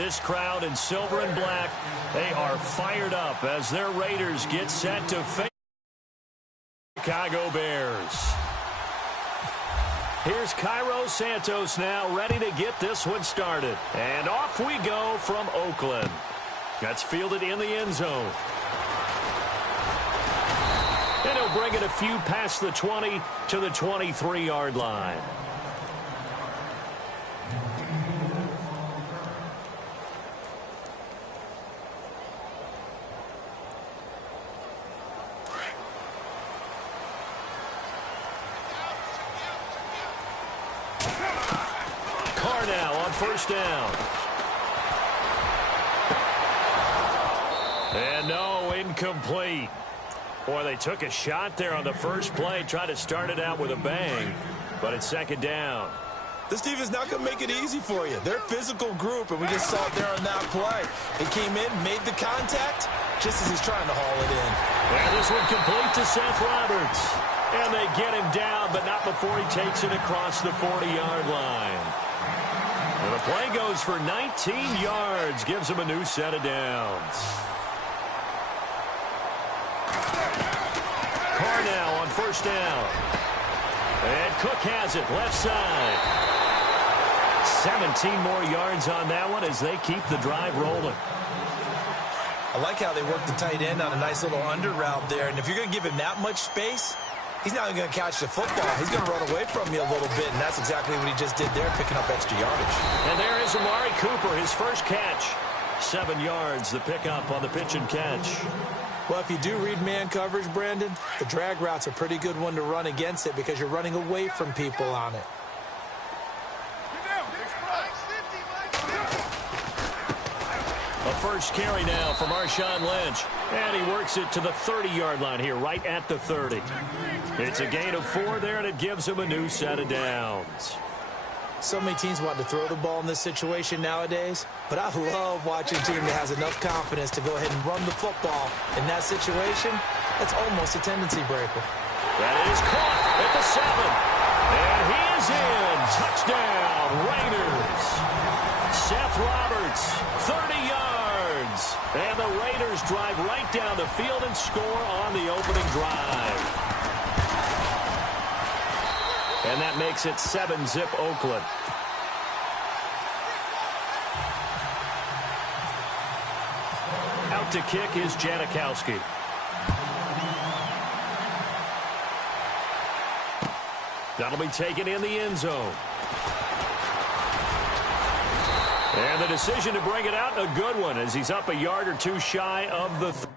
this crowd in silver and black. They are fired up as their Raiders get set to face Chicago Bears. Here's Cairo Santos now ready to get this one started. And off we go from Oakland. That's fielded in the end zone. And he'll bring it a few past the 20 to the 23-yard line. First down. And no, incomplete. Boy, they took a shot there on the first play, tried to start it out with a bang, but it's second down. This team is not going to make it easy for you. They're a physical group, and we just saw it there on that play. He came in, made the contact, just as he's trying to haul it in. And this one complete to Seth Roberts. And they get him down, but not before he takes it across the 40-yard line. And the play goes for 19 yards, gives him a new set of downs. Carr now on first down. And Cook has it, left side. 17 more yards on that one as they keep the drive rolling. I like how they work the tight end on a nice little under route there. And if you're going to give him that much space, he's not going to catch the football. He's going to run away from you a little bit, and that's exactly what he just did there, picking up extra yardage. And there is Amari Cooper, his first catch. 7 yards, the pickup on the pitch and catch. Well, if you do read man coverage, Brandon, the drag route's a pretty good one to run against it because you're running away from people on it. A first carry now from Marshawn Lynch. And he works it to the 30-yard line here, right at the 30. It's a gain of 4 there, and it gives him a new set of downs. So many teams want to throw the ball in this situation nowadays, but I love watching a team that has enough confidence to go ahead and run the football. In that situation, it's almost a tendency breaker. That is caught at the 7. And he is in. Touchdown, Raiders. Seth Roberts, 30 yards. And the Raiders drive right down the field and score on the opening drive. And that makes it 7-zip Oakland. Out to kick is Janikowski. That'll be taken in the end zone. And the decision to bring it out, a good one, as he's up a yard or two shy of the...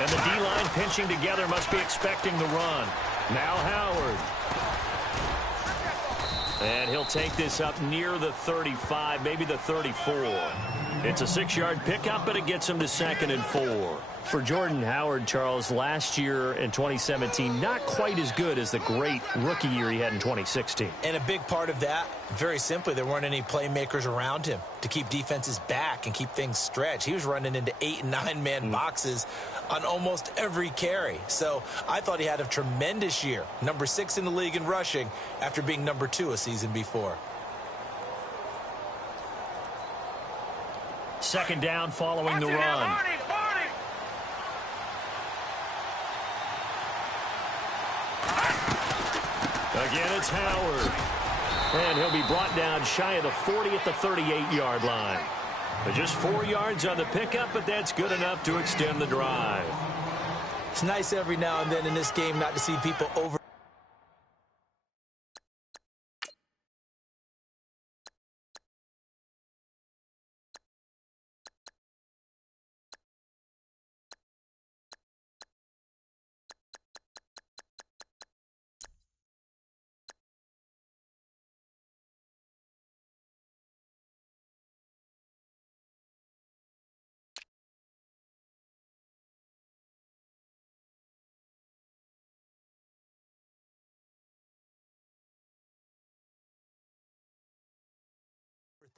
And the D-line pinching together, must be expecting the run. Now Howard. And he'll take this up near the 35, maybe the 34. It's a 6-yard pickup, but it gets him to 2nd and 4. For Jordan Howard, Charles, last year in 2017, not quite as good as the great rookie year he had in 2016. And a big part of that, very simply, there weren't any playmakers around him to keep defenses back and keep things stretched. He was running into 8- and 9-man boxes on almost every carry. So I thought he had a tremendous year. Number 6 in the league in rushing after being number 2 a season before. Second down following the run. Again, it's Howard. And he'll be brought down shy of the 40 at the 38-yard line. But just 4 yards on the pickup, but that's good enough to extend the drive. It's nice every now and then in this game not to see people over.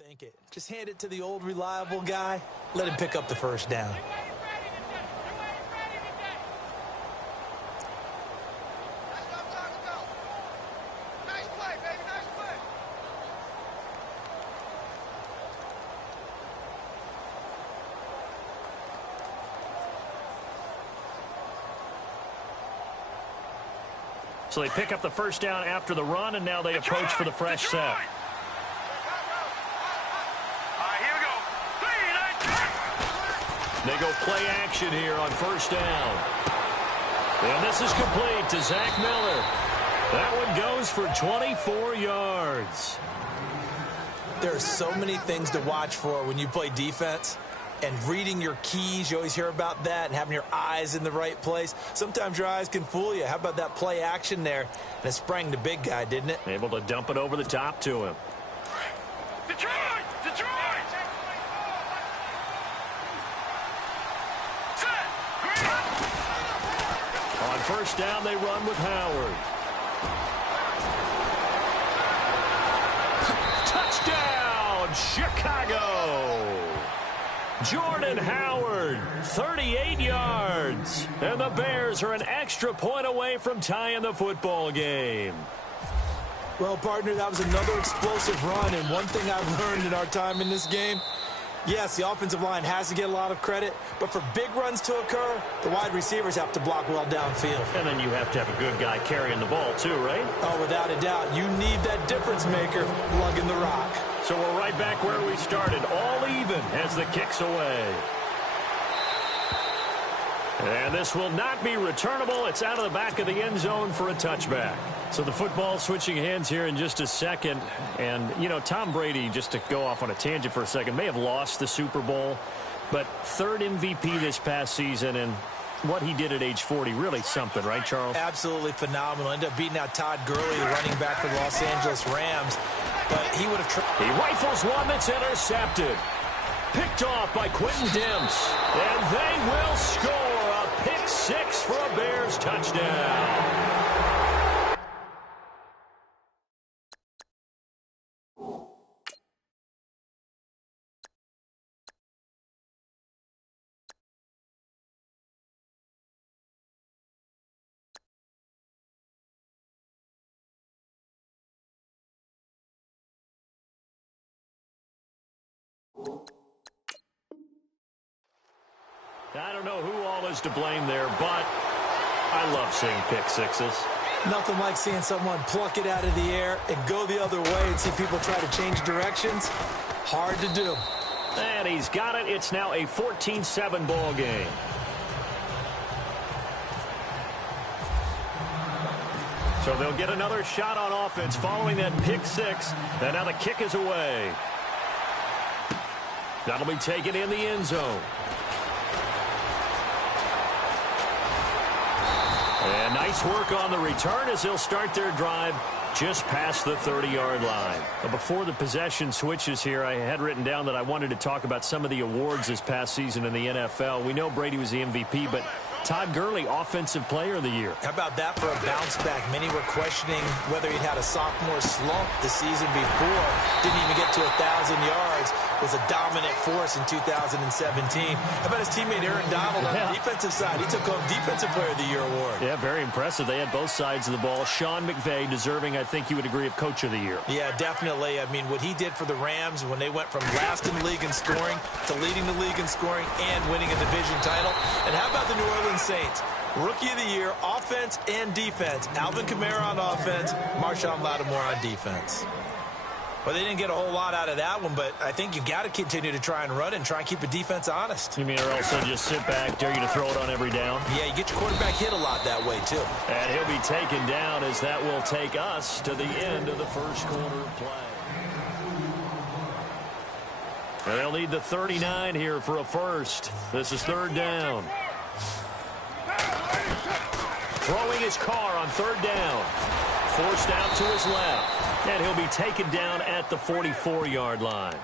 Think it. Just hand it to the old reliable guy. Let him pick up the first down. So they pick up the first down after the run, and now they approach for the fresh set. They go play action here on first down. And this is complete to Zach Miller. That one goes for 24 yards. There are so many things to watch for when you play defense. And reading your keys, you always hear about that, and having your eyes in the right place. Sometimes your eyes can fool you. How about that play action there? And it sprang the big guy, didn't it? Able to dump it over the top to him. Detroit! On first down, they run with Howard. Touchdown, Chicago! Jordan Howard, 38 yards. And the Bears are an extra point away from tying the football game. Well, partner, that was another explosive run. And one thing I've learned in our time in this game, yes, the offensive line has to get a lot of credit, but for big runs to occur, the wide receivers have to block well downfield. And then you have to have a good guy carrying the ball too, right? Oh, without a doubt. You need that difference maker lugging the rock. So we're right back where we started, all even as the kick's away. And this will not be returnable. It's out of the back of the end zone for a touchback. So the football switching hands here in just a second. And, you know, Tom Brady, just to go off on a tangent for a second, may have lost the Super Bowl, but third MVP this past season, and what he did at age 40, really something, right, Charles? Absolutely phenomenal. Ended up beating out Todd Gurley, the running back for the Los Angeles Rams. But he would have He rifles one that's intercepted. Picked off by Quentin Demps. And they will score a pick six for a Bears touchdown. I don't know who all is to blame there, but I love seeing pick sixes. Nothing like seeing someone pluck it out of the air and go the other way and see people try to change directions. Hard to do. And he's got it. It's now a 14-7 ball game. So they'll get another shot on offense following that pick six. And now the kick is away. That'll be taken in the end zone. And nice work on the return as they'll start their drive just past the 30-yard line. But before the possession switches here, I had written down that I wanted to talk about some of the awards this past season in the NFL. We know Brady was the MVP, but Todd Gurley, Offensive Player of the Year. How about that for a bounce back? Many were questioning whether he'd had a sophomore slump the season before. Didn't even get to 1,000 yards. Was a dominant force in 2017. How about his teammate Aaron Donald on the defensive side? He took home Defensive Player of the Year award. Yeah, very impressive. They had both sides of the ball. Sean McVay deserving, I think you would agree, of Coach of the Year. Yeah, definitely. I mean, what he did for the Rams when they went from last in the league in scoring to leading the league in scoring and winning a division title. And how about the New Orleans Saints? Rookie of the year, offense and defense. Alvin Kamara on offense, Marshawn Lattimore on defense. Well, they didn't get a whole lot out of that one, but I think you've got to continue to try and run and try and keep a defense honest. You mean or else they'll just sit back, dare you to throw it on every down? Yeah, you get your quarterback hit a lot that way, too. And he'll be taken down as that will take us to the end of the first quarter of play. And they'll need the 39 here for a first. This is third down. Throwing his car on third down. Forced out to his left. And he'll be taken down at the 44-yard line.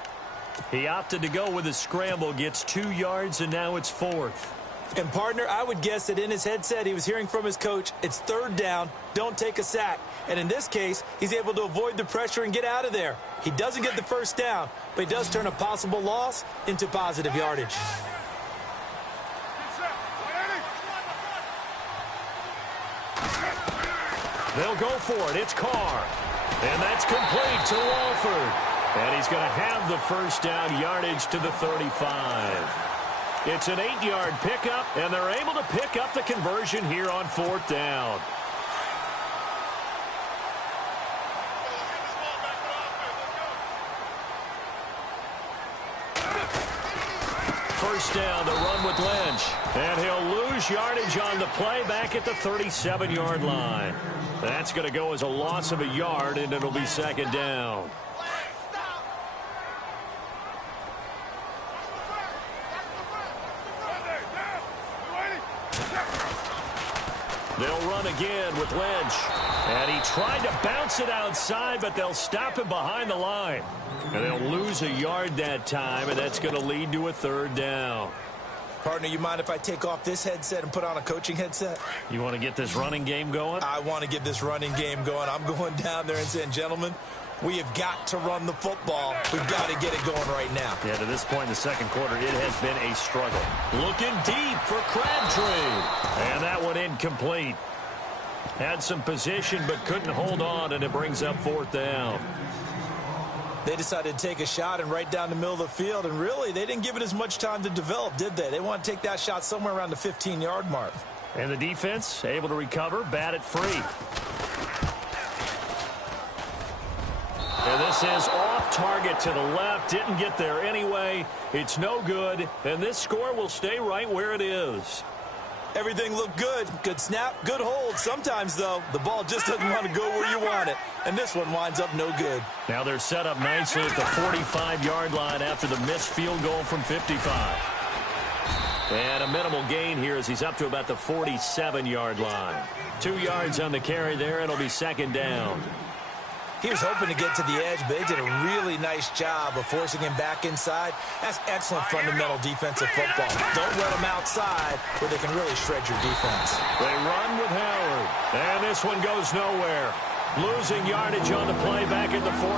He opted to go with a scramble, gets 2 yards, and now it's fourth. And, partner, I would guess that in his headset he was hearing from his coach, it's third down, don't take a sack. And in this case, he's able to avoid the pressure and get out of there. He doesn't get the first down, but he does turn a possible loss into positive yardage. They'll go for it. It's Carr. And that's complete to Walford. And he's going to have the first down, yardage to the 35. It's an 8-yard pickup, and they're able to pick up the conversion here on fourth down. First down, the run with Lynch. And he'll lose yardage on the play back at the 37-yard line. That's going to go as a loss of a yard, and it'll be second down. They'll run again with Lynch. And he tried to bounce it outside, but they'll stop him behind the line. And they'll lose a yard that time, and that's going to lead to a third down. Partner, you mind if I take off this headset and put on a coaching headset? You want to get this running game going? I want to get this running game going. I'm going down there and saying, gentlemen, we have got to run the football. We've got to get it going right now. Yeah, to this point in the second quarter, it has been a struggle. Looking deep for Crabtree. And that one incomplete. Had some position but couldn't hold on, and it brings up fourth down. They decided to take a shot and right down the middle of the field, and really, they didn't give it as much time to develop, did they? They want to take that shot somewhere around the 15-yard mark. And the defense able to recover, bat it free. And this is off target to the left. Didn't get there anyway. It's no good, and this score will stay right where it is. Everything looked good. Good snap, good hold. Sometimes, though, the ball just doesn't want to go where you want it. And this one winds up no good. Now they're set up nicely at the 45-yard line after the missed field goal from 55. And a minimal gain here as he's up to about the 47-yard line. 2 yards on the carry there. It'll be second down. He was hoping to get to the edge, but they did a really nice job of forcing him back inside. That's excellent fundamental defensive football. Don't let him outside where they can really shred your defense. They run with Howard. And this one goes nowhere. Losing yardage on the play back at the 46.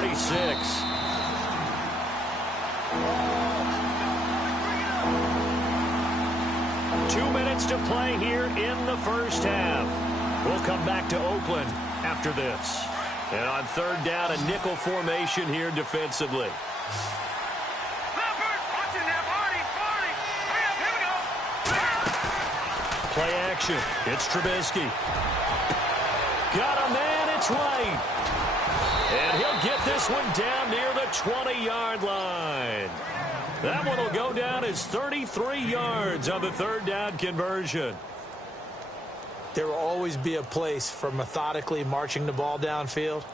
Two minutes to play here in the first half. We'll come back to Oakland after this. And on third down, a nickel formation here defensively. Play action. It's Trubisky. Got a man, it's right. And he'll get this one down near the 20-yard line. That one will go down as 33 yards on the third down conversion. There will always be a place for methodically marching the ball downfield.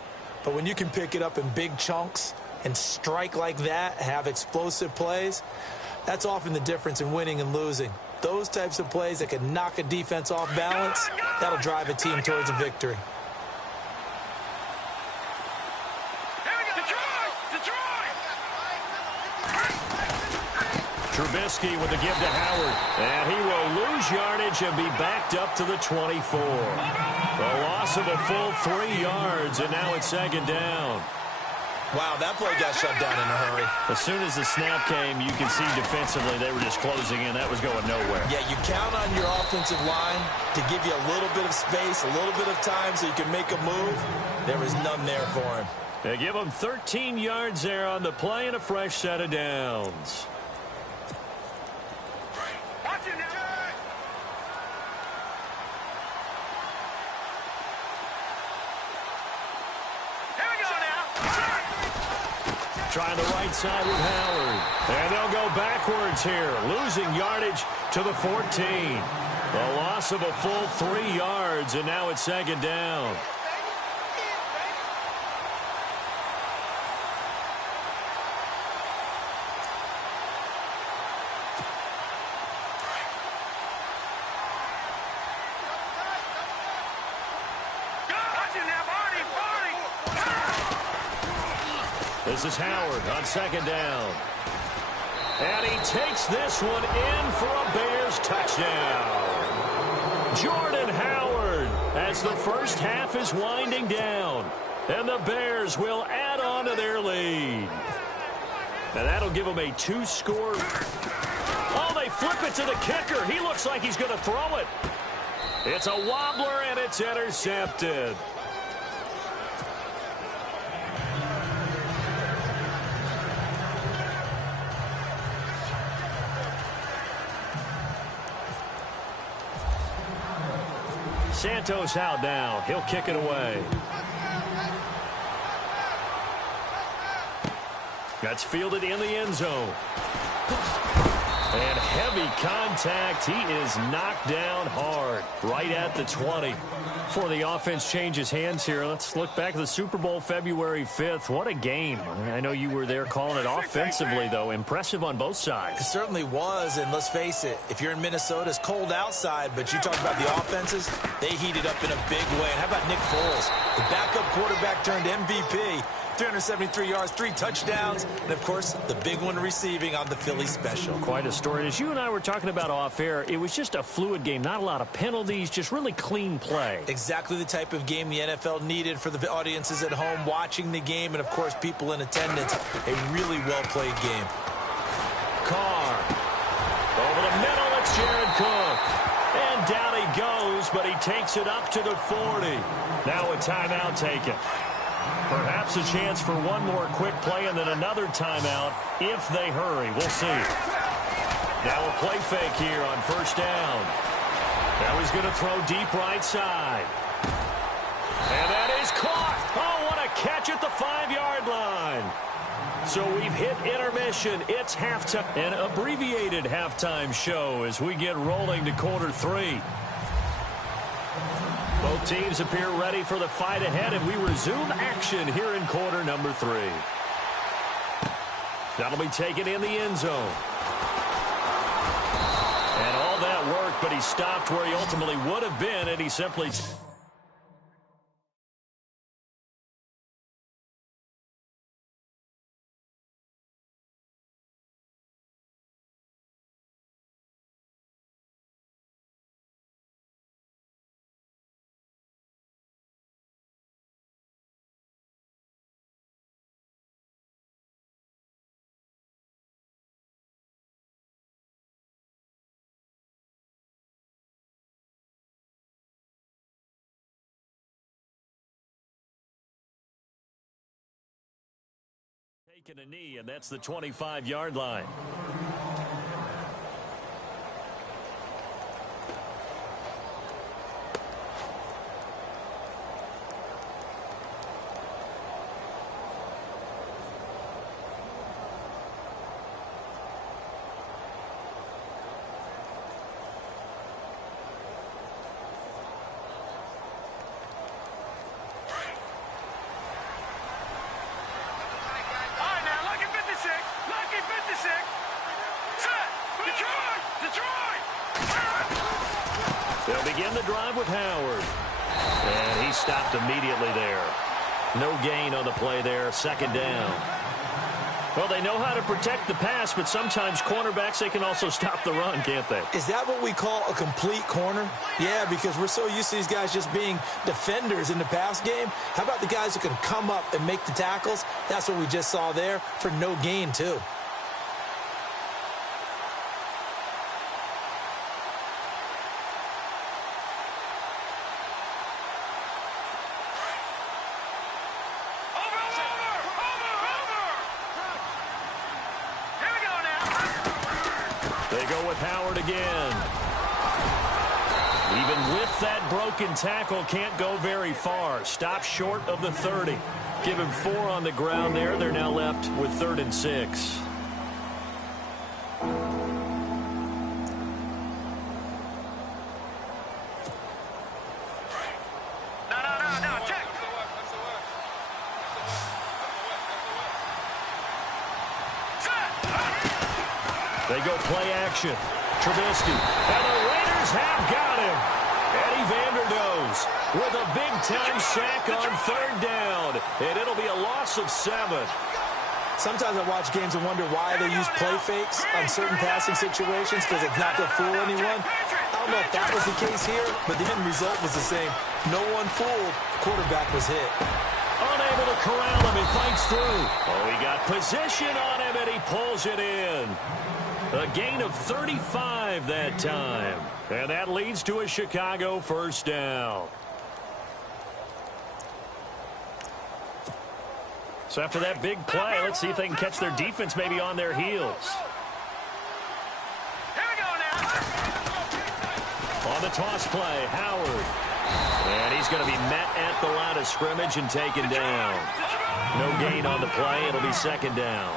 But when you can pick it up in big chunks and strike like that, have explosive plays, that's often the difference in winning and losing. Those types of plays that can knock a defense off balance, that'll drive a team towards a victory. Trubisky with the give to Howard. And he will lose yardage and be backed up to the 24. A loss of a full 3 yards, and now it's second down. Wow, that play got shut down in a hurry. As soon as the snap came, you can see defensively they were just closing in. That was going nowhere. Yeah, you count on your offensive line to give you a little bit of space, a little bit of time so you can make a move. There was none there for him. They give him 13 yards there on the play and a fresh set of downs. Trying the right side with Howard. And they'll go backwards here, losing yardage to the 14. A loss of a full 3 yards, and now it's second down. This is Howard on second down. And he takes this one in for a Bears touchdown. Jordan Howard as the first half is winding down. And the Bears will add on to their lead. And that'll give them a 2-score. Oh, they flip it to the kicker. He looks like he's going to throw it. It's a wobbler, and it's intercepted. Santos out now. He'll kick it away. That's fielded in the end zone. And heavy contact. He is knocked down hard right at the 20. Before the offense changes hands here, let's look back at the Super Bowl February 5th. What a game. I know you were there calling it offensively, though. Impressive on both sides. It certainly was, and let's face it, if you're in Minnesota, it's cold outside, but you talk about the offenses, they heated up in a big way. And how about Nick Foles? The backup quarterback turned MVP. 373 yards, 3 touchdowns, and, of course, the big one receiving on the Philly special. Quite a story. As you and I were talking about off air, it was just a fluid game. Not a lot of penalties, just really clean play. Exactly the type of game the NFL needed for the audiences at home watching the game and, of course, people in attendance. A really well-played game. Carr. Over the middle, it's Jared Cook. And down he goes, but he takes it up to the 40. Now a timeout taken. Perhaps a chance for one more quick play and then another timeout if they hurry. We'll see. Now a play fake here on first down. Now he's going to throw deep right side. And that is caught. Oh, what a catch at the 5-yard line. So we've hit intermission. It's halftime. An abbreviated halftime show as we get rolling to quarter 3. Both teams appear ready for the fight ahead, and we resume action here in quarter number 3. That'll be taken in the end zone. And all that work, but he stopped where he ultimately would have been, and he simply... Taking a knee, and that's the 25-yard line. They'll begin the drive with Howard. And he stopped immediately there. No gain on the play there. Second down. Well, they know how to protect the pass, but sometimes cornerbacks, they can also stop the run, can't they? Is that what we call a complete corner? Yeah, because we're so used to these guys just being defenders in the pass game. How about the guys who can come up and make the tackles? That's what we just saw there for no gain, too. They go with Howard again. Even with that broken tackle, can't go very far. Stop short of the 30. Give him 4 on the ground there. They're now left with 3rd and 6. No, check. They go play action. Trubisky. And the Raiders have got him. Eddie Vanderdoes with a big-time sack on 3rd down. And it'll be a loss of 7. Sometimes I watch games and wonder why they use play fakes on certain passing situations because it's not to fool anyone. I don't know if that was the case here, but the end result was the same. No one fooled. Quarterback was hit. Unable to corral him. He fights through. Oh, he got position on him, and he pulls it in. A gain of 35 that time. And that leads to a Chicago 1st down. So after that big play, let's see if they can catch their defense maybe on their heels. Here we go now. On the toss play, Howard. And he's going to be met at the line of scrimmage and taken down. No gain on the play. It'll be 2nd down.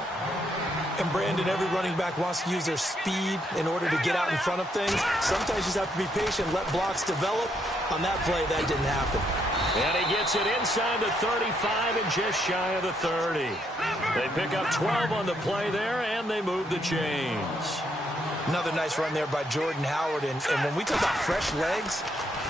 And Brandon, every running back wants to use their speed in order to get out in front of things. Sometimes you just have to be patient, let blocks develop. On that play, that didn't happen. And he gets it inside the 35 and just shy of the 30. They pick up 12 on the play there, and they move the chains. Another nice run there by Jordan Howard. And when we talk about fresh legs,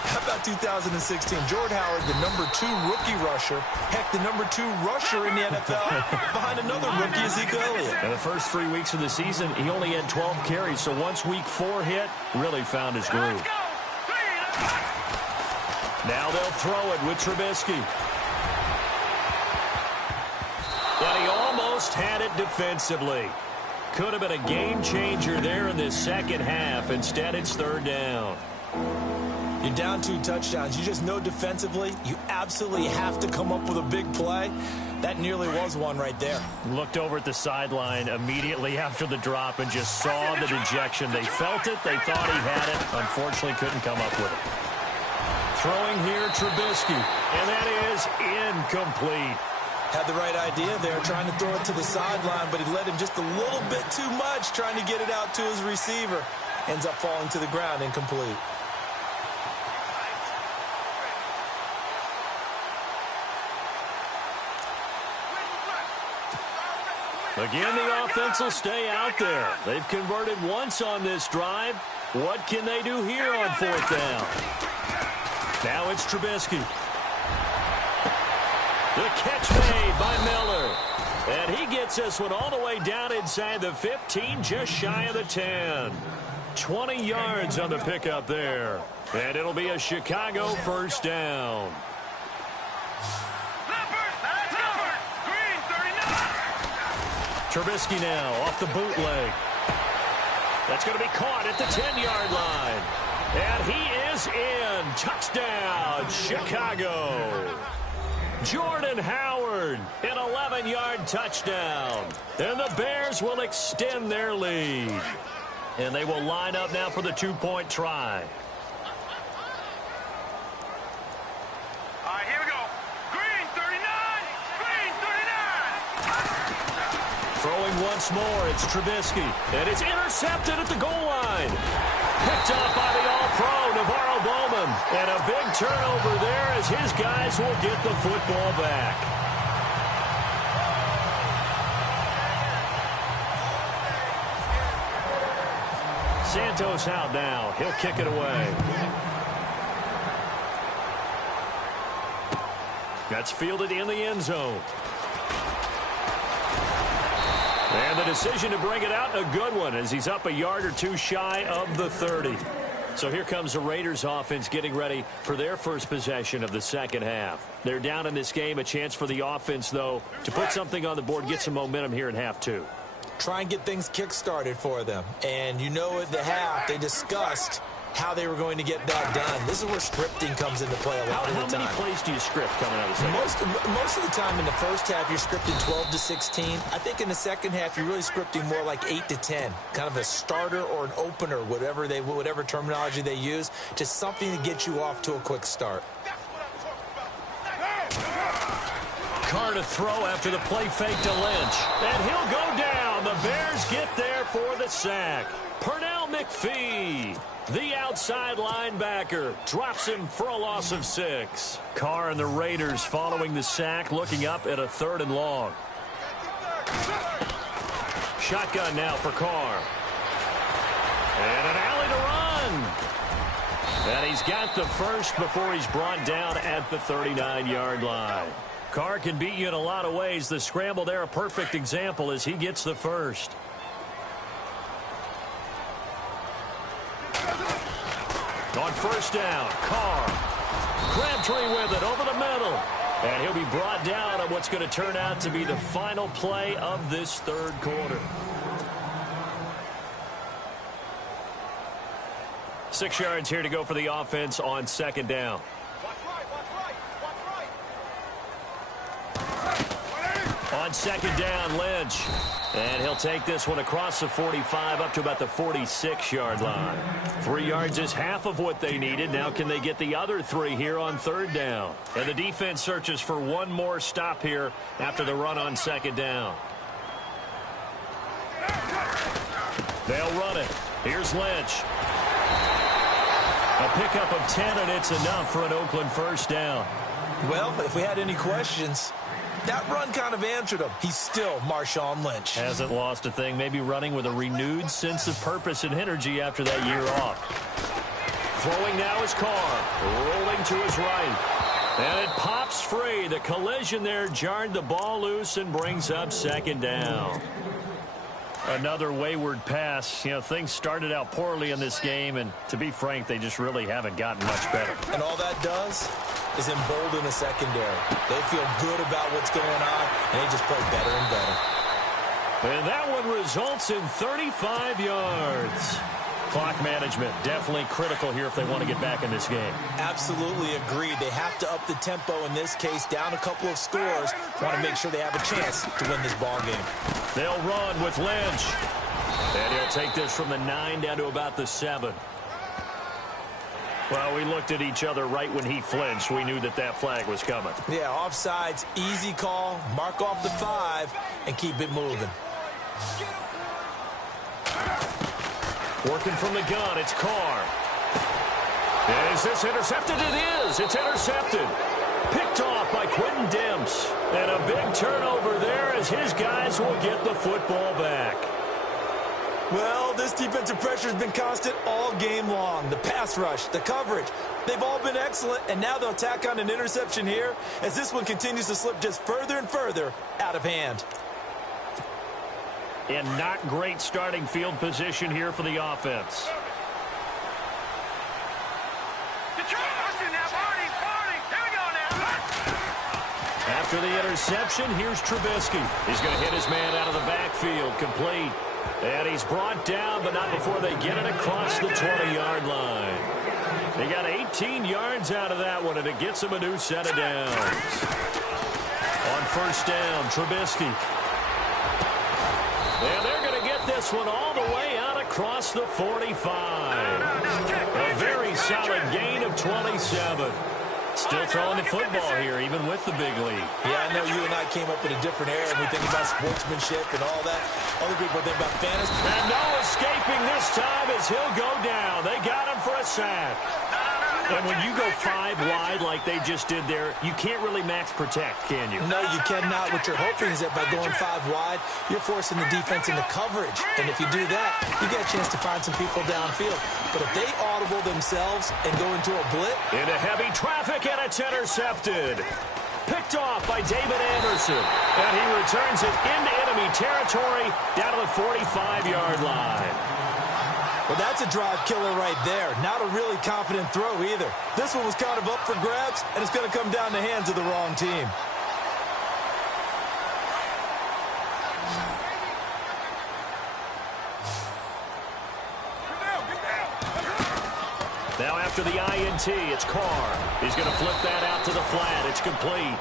how about 2016? Jordan Howard, the #2 rookie rusher. Heck, the #2 rusher in the NFL behind another rookie, Ezekiel Elliott. In the first 3 weeks of the season, he only had 12 carries. So once week 4 hit, really found his groove. Now they'll throw it with Trubisky. And he almost had it defensively. Could have been a game changer there in this second half. Instead, it's 3rd down. You're down 2 touchdowns. You just know defensively you absolutely have to come up with a big play. That nearly was one right there. Looked over at the sideline immediately after the drop and just saw the dejection. They felt it. They thought he had it. Unfortunately, couldn't come up with it. Throwing here, Trubisky. And that is incomplete. Had the right idea there, trying to throw it to the sideline, but he let him just a little bit too much, trying to get it out to his receiver. Ends up falling to the ground, incomplete. Again, the offense will stay out there. They've converted once on this drive. What can they do here on 4th down? Now it's Trubisky. The catch made by Miller. And he gets this one all the way down inside the 15, just shy of the 10. 20 yards on the pickup there. And it'll be a Chicago 1st down. Green, 39. Trubisky now off the bootleg. That's going to be caught at the 10-yard line. And he is in. Touchdown, Chicago. Jordan Howard, an 11-yard touchdown. And the Bears will extend their lead. And they will line up now for the 2-point try. All right, here we go. Green, 39. Green, 39. Throwing once more, it's Trubisky. And it's intercepted at the goal line. Picked up by the All-Pro, Navarro Bowman. And a big turnover there as his guys will get the football back. Santos out now. He'll kick it away. That's fielded in the end zone. And the decision to bring it out, a good one, as he's up a yard or two shy of the 30. So here comes the Raiders offense getting ready for their first possession of the second half. They're down in this game. A chance for the offense, though, to put something on the board, get some momentum here in half 2. Try and get things kick-started for them. And you know at the half, they discussed how they were going to get that done. This is where scripting comes into play a lot of the time. How many plays do you script coming out of the second half? Most of the time in the first half, you're scripting 12 to 16. I think in the second half, you're really scripting more like 8 to 10. Kind of a starter or an opener, whatever terminology they use. Just something to get you off to a quick start. Carr to throw after the play fake to Lynch. And he'll go down. The Bears get there for the sack. Pernell McPhee, the outside linebacker, drops him for a loss of 6. Carr and the Raiders following the sack, looking up at a 3rd and long. Shotgun now for Carr. And an alley to run. And he's got the first before he's brought down at the 39-yard line. Carr can beat you in a lot of ways. The scramble there, a perfect example as he gets the first. On first down, Carr. Crabtree with it over the middle. And he'll be brought down on what's going to turn out to be the final play of this 3rd quarter. 6 yards here to go for the offense on 2nd down. On 2nd down, Lynch. And he'll take this one across the 45 up to about the 46-yard line. 3 yards is half of what they needed. Now can they get the other 3 here on 3rd down? And the defense searches for one more stop here after the run on 2nd down. They'll run it. Here's Lynch. A pickup of 10, and it's enough for an Oakland first down. Well, if we had any questions, that run kind of answered him. He's still Marshawn Lynch. Hasn't lost a thing. Maybe running with a renewed sense of purpose and energy after that year off. Throwing now is Carr. Rolling to his right. And it pops free. The collision there jarred the ball loose and brings up 2nd down. Another wayward pass. You know, things started out poorly in this game, and to be frank, they just really haven't gotten much better. And all that does is embolden the secondary. They feel good about what's going on, and they just play better and better. And that one results in 35 yards. Clock management definitely critical here if they want to get back in this game. Absolutely agreed. They have to up the tempo in this case, down a couple of scores. Want to make sure they have a chance to win this ball game. They'll run with Lynch. And he'll take this from the 9 down to about the 7. Well, we looked at each other right when he flinched. We knew that that flag was coming. Yeah, offsides, easy call. Mark off the 5 and keep it moving. Working from the gun, it's Carr. Is this intercepted? It is. It's intercepted. Picked off by Quentin Demps. And a big turnover there as his guys will get the football back. Well, this defensive pressure has been constant all game long. The pass rush, the coverage, they've all been excellent, and now they'll tack on an interception here as this one continues to slip just further and further out of hand. And not great starting field position here for the offense. After the interception, here's Trubisky. He's going to hit his man out of the backfield, complete. And he's brought down, but not before they get it across the 20-yard line. They got 18 yards out of that one, and it gets them a new set of downs. On first down, Trubisky. And they're going to get this one all the way out across the 45. A very solid gain of 27. Still throwing the football here, even with the big lead. Yeah, I know you and I came up in a different era, and we think about sportsmanship and all that. Other people think about fantasy. And no escaping this time as he'll go down. They got him for a sack. And when you go 5 wide like they just did there, you can't really max protect, can you? No, you cannot. What you're hoping is that by going 5 wide, you're forcing the defense into coverage. And if you do that, you get a chance to find some people downfield. But if they audible themselves and go into a blitz. Into heavy traffic, and it's intercepted. Picked off by David Anderson. And he returns it into enemy territory down to the 45-yard line. Well, that's a drive killer right there. Not a really confident throw either. This one was kind of up for grabs, and it's going to come down the hands of the wrong team. Now after the INT, it's Carr. He's going to flip that out to the flat. It's complete.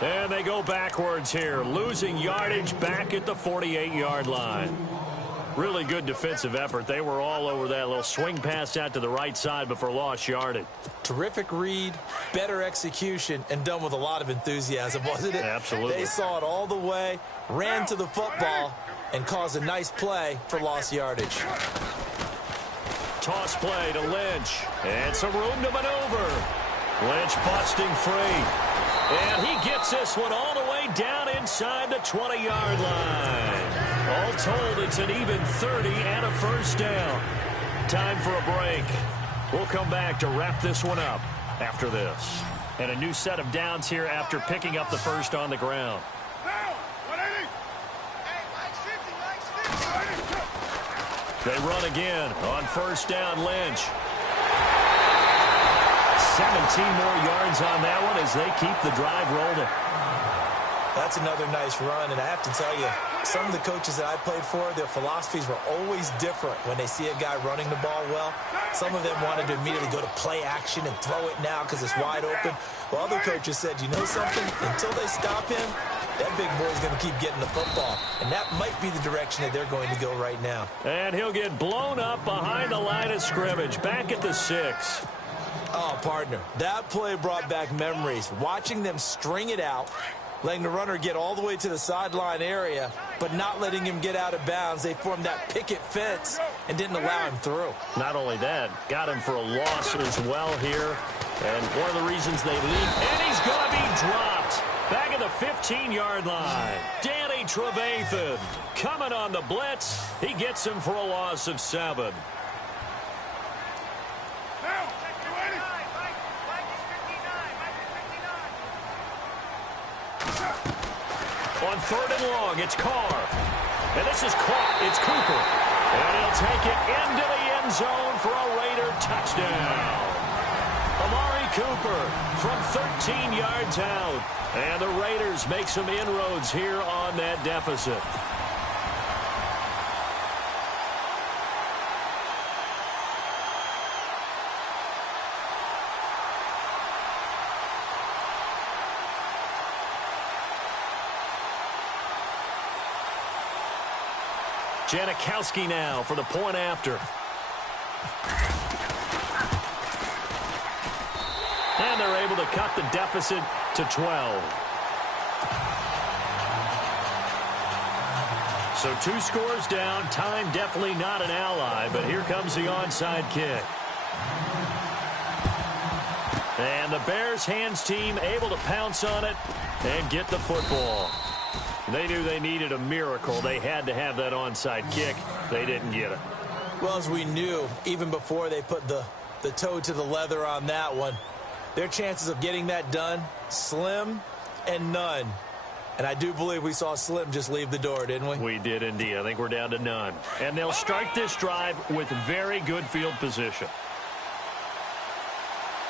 And they go backwards here, losing yardage back at the 48-yard line. Really good defensive effort. They were all over that little swing pass out to the right side before lost yardage. Terrific read, better execution, and done with a lot of enthusiasm, wasn't it? Absolutely. They saw it all the way, ran to the football, and caused a nice play for lost yardage. Toss play to Lynch. And some room to maneuver. Lynch busting free. And he gets this one all the way down inside the 20-yard line. All told, it's an even 30 and a first down. Time for a break. We'll come back to wrap this one up after this. And a new set of downs here after picking up the first on the ground. They run again on first down. Lynch. 17 more yards on that one as they keep the drive rolling. That's another nice run, and I have to tell you, some of the coaches that I played for, their philosophies were always different when they see a guy running the ball well. Some of them wanted to immediately go to play action and throw it now because it's wide open. While other coaches said, you know something, until they stop him, that big boy's going to keep getting the football. And that might be the direction that they're going to go right now. And he'll get blown up behind the line of scrimmage, back at the 6. Oh, partner, that play brought back memories. Watching them string it out, letting the runner get all the way to the sideline area, but not letting him get out of bounds. They formed that picket fence and didn't allow him through. Not only that, got him for a loss as well here. And one of the reasons they lead, and he's going to be dropped. Back at the 15-yard line. Danny Trevathan coming on the blitz. He gets him for a loss of 7. On third and long, it's Carr. And this is caught. It's Cooper. And he'll take it into the end zone for a Raider touchdown. Amari Cooper from 13 yards out. And the Raiders make some inroads here on that deficit. Janikowski now for the point after. And they're able to cut the deficit to 12. So 2 scores down. Time definitely not an ally, but here comes the onside kick. And the Bears hands team able to pounce on it and get the football. They knew they needed a miracle. They had to have that onside kick. They didn't get it. Well, as we knew, even before they put the toe to the leather on that one, their chances of getting that done, slim and none. And I do believe we saw Slim just leave the door, didn't we? We did indeed. I think we're down to none. And they'll start this drive with very good field position.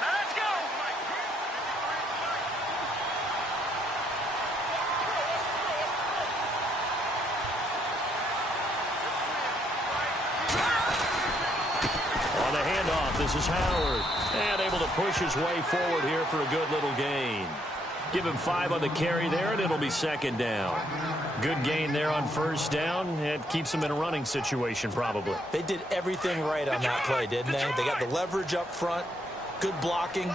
Let's go! On the handoff, this is Howard. And able to push his way forward here for a good little gain. Give him 5 on the carry there, and it'll be second down. Good gain there on first down. It keeps them in a running situation, probably. They did everything right on that play, didn't they? They got the leverage up front, good blocking,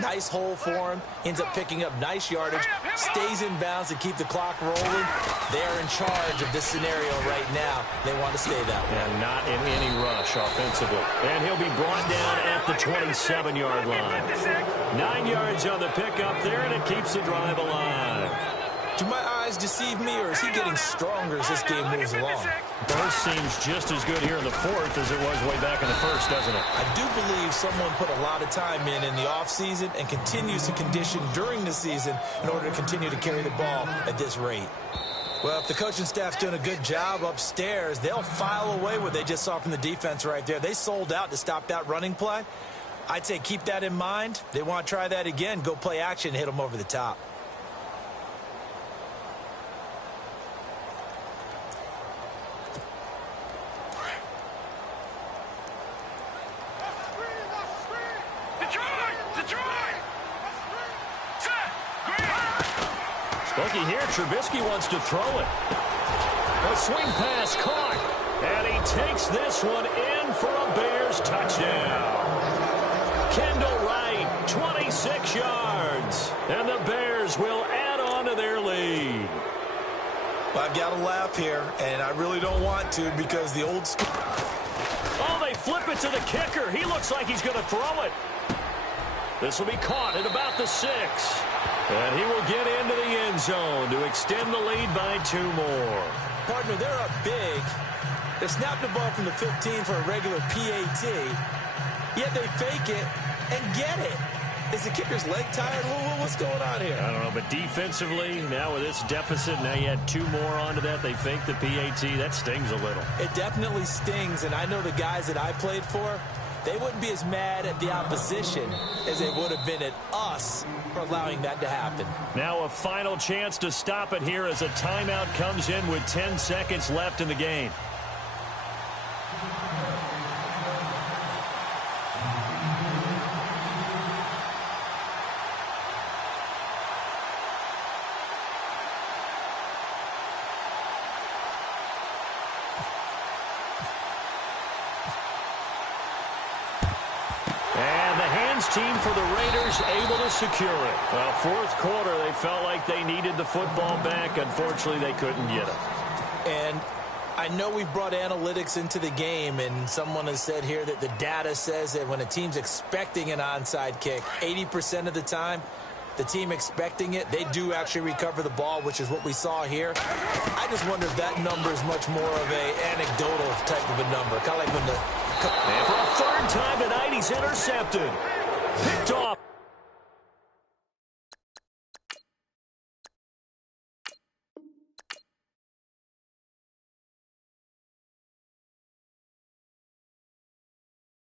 nice hole for him, ends up picking up nice yardage, stays in bounds to keep the clock rolling. They are in charge of this scenario right now. They want to stay that way. And not in any rush offensively. And he'll be brought down at the 27-yard line. 9 yards on the pickup there, and it keeps the drive alive. Do my eyes deceive me, or is he getting stronger as this game moves along? Both seems just as good here in the fourth as it was way back in the first, doesn't it? I do believe someone put a lot of time in the offseason and continues to condition during the season in order to continue to carry the ball at this rate. Well, if the coaching staff's doing a good job upstairs, they'll file away what they just saw from the defense right there. They sold out to stop that running play. I'd say keep that in mind. They want to try that again, go play action, hit them over the top. Looky here, Trubisky wants to throw it. A swing pass caught. And he takes this one in for a Bears touchdown. Kendall Wright, 26 yards. And the Bears will add on to their lead. Well, I've got to laugh here, and I really don't want to because the old school... Oh, they flip it to the kicker. He looks like he's going to throw it. This will be caught at about the 6. And he will get into the end zone to extend the lead by 2 more. Partner, they're up big. They snap the ball from the 15 for a regular PAT, yet they fake it and get it. Is the kicker's leg tired? What's going on here? I don't know, but defensively, now with this deficit, now you add 2 more onto that. They fake the PAT. That stings a little. It definitely stings, and I know the guys that I played for, they wouldn't be as mad at the opposition as they would have been at us for allowing that to happen. Now a final chance to stop it here as a timeout comes in with 10 seconds left in the game. Team for the Raiders able to secure it. Well, fourth quarter, they felt like they needed the football back. Unfortunately, they couldn't get it. And I know we've brought analytics into the game, and someone has said here that the data says that when a team's expecting an onside kick, 80% of the time, the team expecting it, they do actually recover the ball, which is what we saw here. I just wonder if that number is much more of a anecdotal type of a number. Kind of like when the... And for a third time tonight, he's intercepted. Picked off